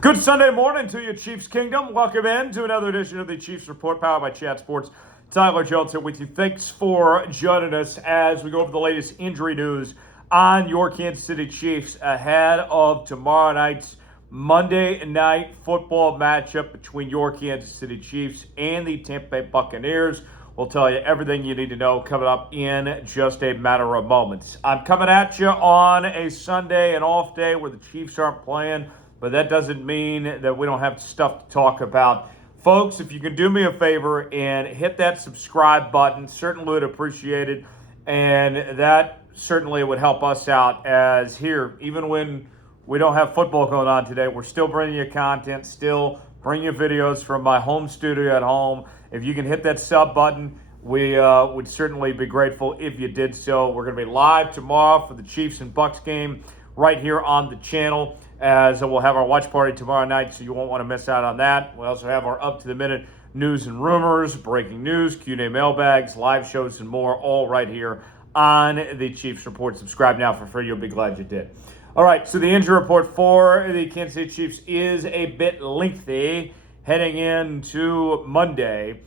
Good Sunday morning to you, Chiefs Kingdom. Welcome in to another edition of the Chiefs Report, powered by Chat Sports. Tyler Jones here with you. Thanks for joining us as we go over the latest injury news on your Kansas City Chiefs ahead of tomorrow night's Monday night football matchup between your Kansas City Chiefs and the Tampa Bay Buccaneers. We'll tell you everything you need to know coming up in just a matter of moments. I'm coming at you on a Sunday, an off day where the Chiefs aren't playing, but that doesn't mean that we don't have stuff to talk about. Folks, if you can do me a favor and hit that subscribe button, certainly would appreciate it. And that certainly would help us out, as here, even when we don't have football going on today, we're still bringing you content, still bringing you videos from my home studio at home. If you can hit that sub button, we would certainly be grateful if you did so. We're going to be live tomorrow for the Chiefs and Bucs game right here on the channel, as we'll have our watch party tomorrow night, so you won't want to miss out on that. We also have our up-to-the-minute news and rumors, breaking news, Q&A mailbags, live shows, and more, all right here on the Chiefs Report. Subscribe now for free. You'll be glad you did. All right, so the injury report for the Kansas City Chiefs is a bit lengthy heading into Monday.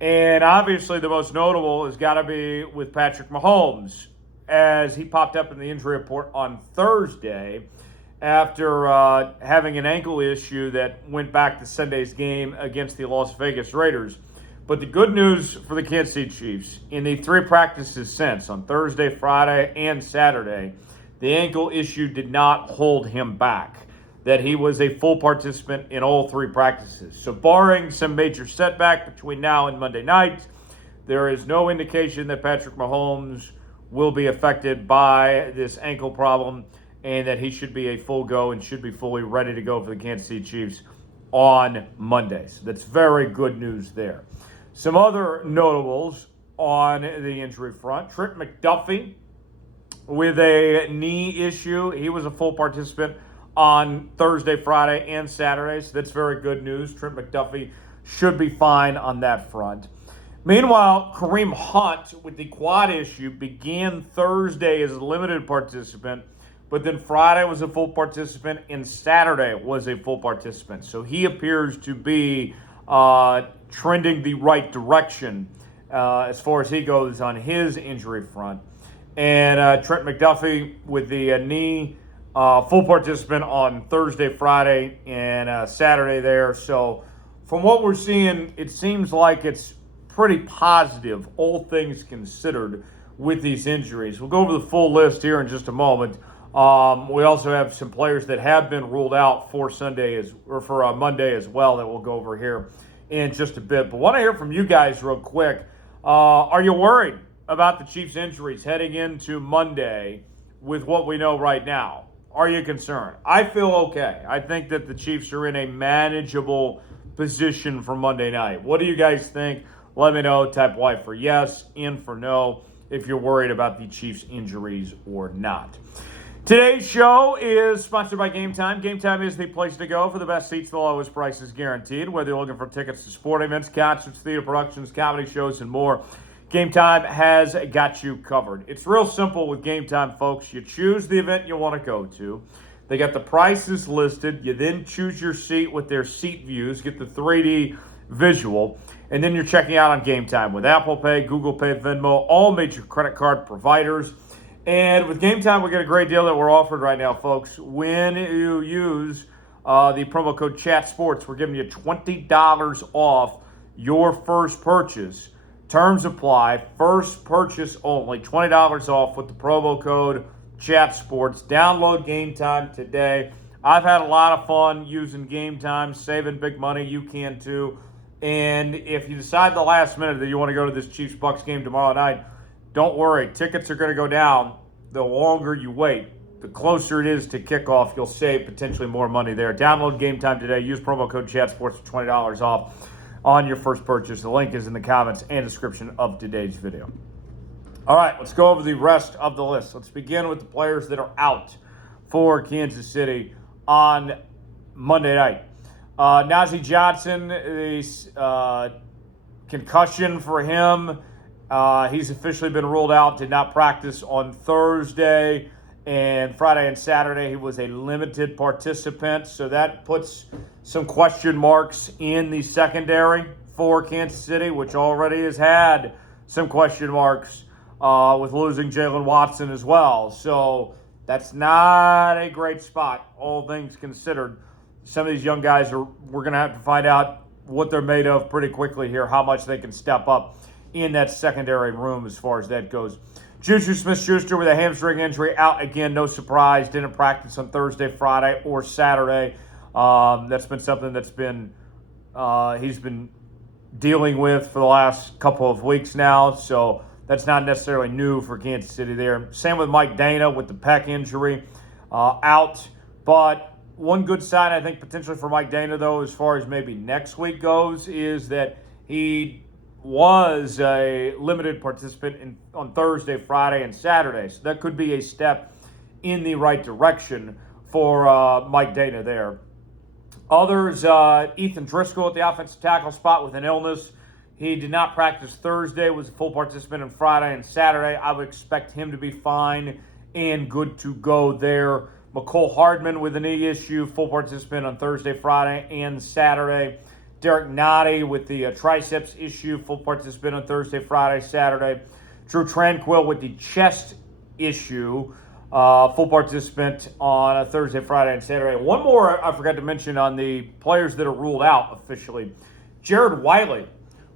And obviously the most notable has got to be with Patrick Mahomes, as he popped up in the injury report on Thursday after having an ankle issue that went back to Sunday's game against the Las Vegas Raiders. But the good news for the Kansas City Chiefs, in the three practices since, on Thursday, Friday, and Saturday, the ankle issue did not hold him back, that he was a full participant in all three practices. So barring some major setback between now and Monday night, there is no indication that Patrick Mahomes will be affected by this ankle problem, and that he should be a full go and should be fully ready to go for the Kansas City Chiefs on Monday. So that's very good news there. Some other notables on the injury front. Trent McDuffie with a knee issue. He was a full participant on Thursday, Friday, and Saturday. So that's very good news. Trent McDuffie should be fine on that front. Meanwhile, Kareem Hunt with the quad issue began Thursday as a limited participant, but then Friday was a full participant, and Saturday was a full participant. So he appears to be trending the right direction as far as he goes on his injury front. And Trent McDuffie with the knee, full participant on Thursday, Friday, and Saturday there. So from what we're seeing, it seems like it's pretty positive, all things considered, with these injuries. We'll go over the full list here in just a moment. We also have some players that have been ruled out for Monday as well that we'll go over here in just a bit. But want to hear from you guys real quick. Are you worried about the Chiefs' injuries heading into Monday with what we know right now? Are you concerned? I feel okay. I think that the Chiefs are in a manageable position for Monday night. What do you guys think? Let me know. Type Y for yes, in for no, if you're worried about the Chiefs' injuries or not. Today's show is sponsored by Game Time. Game Time is the place to go for the best seats, the lowest prices guaranteed. Whether you're looking for tickets to sporting events, concerts, theater productions, comedy shows, and more, Game Time has got you covered. It's real simple with Game Time, folks. You choose the event you want to go to. They got the prices listed. You then choose your seat with their seat views, get the 3D visual, and then you're checking out on Game Time with Apple Pay, Google Pay, Venmo, all major credit card providers. And with Game Time, we get a great deal that we're offered right now, folks. When you use the promo code CHATSPORTS, we're giving you $20 off your first purchase. Terms apply. First purchase only. $20 off with the promo code CHATSPORTS. Download Game Time today. I've had a lot of fun using Game Time, saving big money. You can too. And if you decide the last minute that you want to go to this Chiefs-Bucs game tomorrow night, don't worry. Tickets are going to go down the longer you wait. The closer it is to kickoff, you'll save potentially more money there. Download Game Time today. Use promo code CHATSPORTS for $20 off on your first purchase. The link is in the comments and description of today's video. All right, let's go over the rest of the list. Let's begin with the players that are out for Kansas City on Monday night. Nazir Johnson, the concussion for him. He's officially been ruled out, did not practice on Thursday, and Friday and Saturday he was a limited participant. So that puts some question marks in the secondary for Kansas City, which already has had some question marks with losing Jalen Watson as well. So that's not a great spot, all things considered. Some of these young guys we're going to have to find out what they're made of pretty quickly here, how much they can step up in that secondary room as far as that goes. JuJu Smith-Schuster with a hamstring injury out again, no surprise. Didn't practice on Thursday, Friday, or Saturday. That's been something that's been he's been dealing with for the last couple of weeks now, so that's not necessarily new for Kansas City there. Same with Mike Danna with the pec injury out. But one good sign, I think, potentially for Mike Danna, though, as far as maybe next week goes, is that he was a limited participant on Thursday, Friday, and Saturday. So that could be a step in the right direction for Mike Danna there. Others, Ethan Driskell at the offensive tackle spot with an illness. He did not practice Thursday, was a full participant on Friday and Saturday. I would expect him to be fine and good to go there. Mecole Hardman with a knee issue, full participant on Thursday, Friday, and Saturday. Derrick Nnadi with the triceps issue, full participant on Thursday, Friday, Saturday. Drue Tranquill with the chest issue, full participant on a Thursday, Friday, and Saturday. One more I forgot to mention on the players that are ruled out officially. Jared Wiley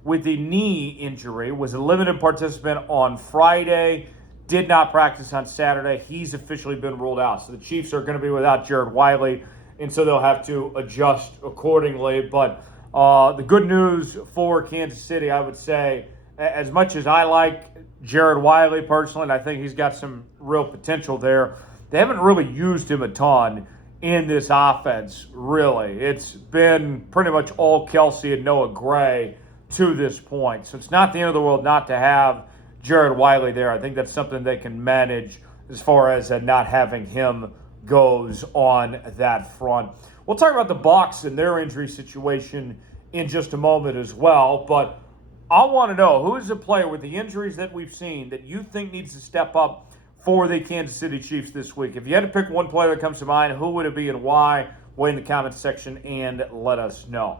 with the knee injury was a limited participant on Friday, did not practice on Saturday. He's officially been ruled out. So the Chiefs are going to be without Jared Wiley, and so they'll have to adjust accordingly. But the good news for Kansas City, I would say, as much as I like Jared Wiley personally, and I think he's got some real potential there, they haven't really used him a ton in this offense, really. It's been pretty much all Kelsey and Noah Gray to this point. So it's not the end of the world not to have Jared Wiley there. I think that's something they can manage as far as not having him goes on that front. We'll talk about the Bucs and their injury situation in just a moment as well, but I want to know, who is a player with the injuries that we've seen that you think needs to step up for the Kansas City Chiefs this week? If you had to pick one player that comes to mind, who would it be and why? Weigh in the comments section and let us know.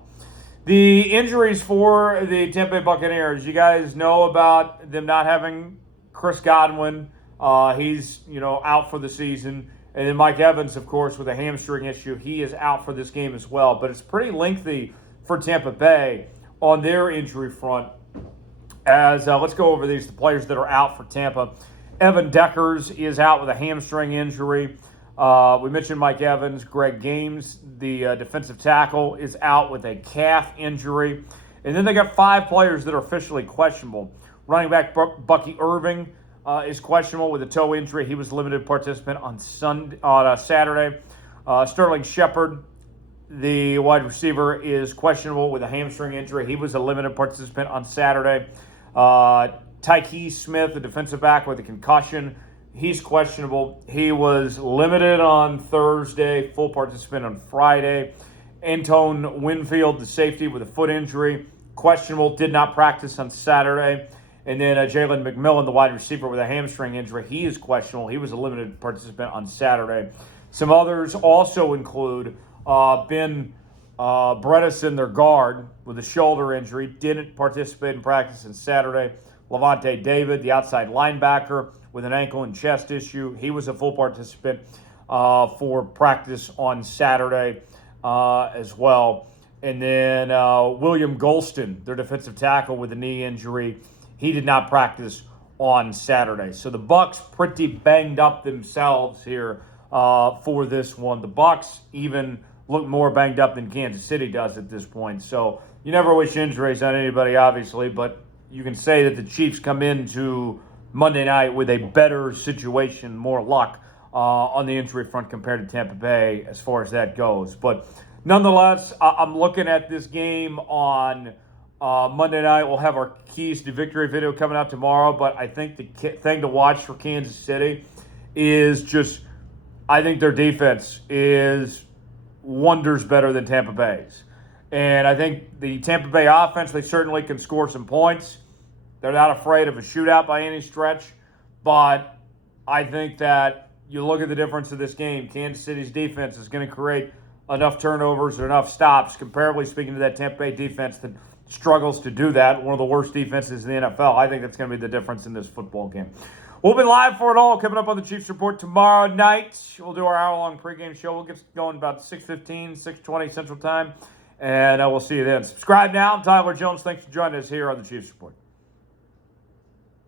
The injuries for the Tampa Bay Buccaneers, you guys know about them not having Chris Godwin. He's out for the season. And then Mike Evans, of course, with a hamstring issue. He is out for this game as well. But it's pretty lengthy for Tampa Bay on their injury front. As let's go over the players that are out for Tampa. Evan Deckers is out with a hamstring injury. We mentioned Mike Evans. Greg Games, the defensive tackle, is out with a calf injury. And then they got 5 players that are officially questionable. Running back Bucky Irving is questionable with a toe injury. He was a limited participant on Saturday. Sterling Shepard, the wide receiver, is questionable with a hamstring injury. He was a limited participant on Saturday. Tyke Smith, the defensive back with a concussion, he's questionable. He was limited on Thursday, full participant on Friday. Antone Winfield, the safety with a foot injury, questionable, did not practice on Saturday. And then Jalen McMillan, the wide receiver with a hamstring injury, he is questionable. He was a limited participant on Saturday. Some others also include Ben Bredesen, their guard, with a shoulder injury, didn't participate in practice on Saturday. Levante David, the outside linebacker, with an ankle and chest issue. He was a full participant for practice on Saturday as well. And then William Golston, their defensive tackle, with a knee injury. He did not practice on Saturday. So the Bucs pretty banged up themselves here for this one. The Bucs even look more banged up than Kansas City does at this point. So you never wish injuries on anybody, obviously, but you can say that the Chiefs come into Monday night with a better situation, more luck on the injury front compared to Tampa Bay as far as that goes. But nonetheless, I'm looking at this game on Monday night. We'll have our Keys to Victory video coming out tomorrow, but I think the thing to watch for Kansas City is just, I think their defense is wonders better than Tampa Bay's. And I think the Tampa Bay offense, they certainly can score some points. They're not afraid of a shootout by any stretch, but I think that you look at the difference of this game. Kansas City's defense is going to create enough turnovers or enough stops, comparably speaking to that Tampa Bay defense that struggles to do that. One of the worst defenses in the NFL. I think that's going to be the difference in this football game. We'll be live for it all coming up on the Chiefs Report tomorrow night. We'll do our hour-long pregame show. We'll get going about 6:15, 6:20 Central Time, and we'll see you then. Subscribe now. I'm Tyler Jones. Thanks for joining us here on the Chiefs Report.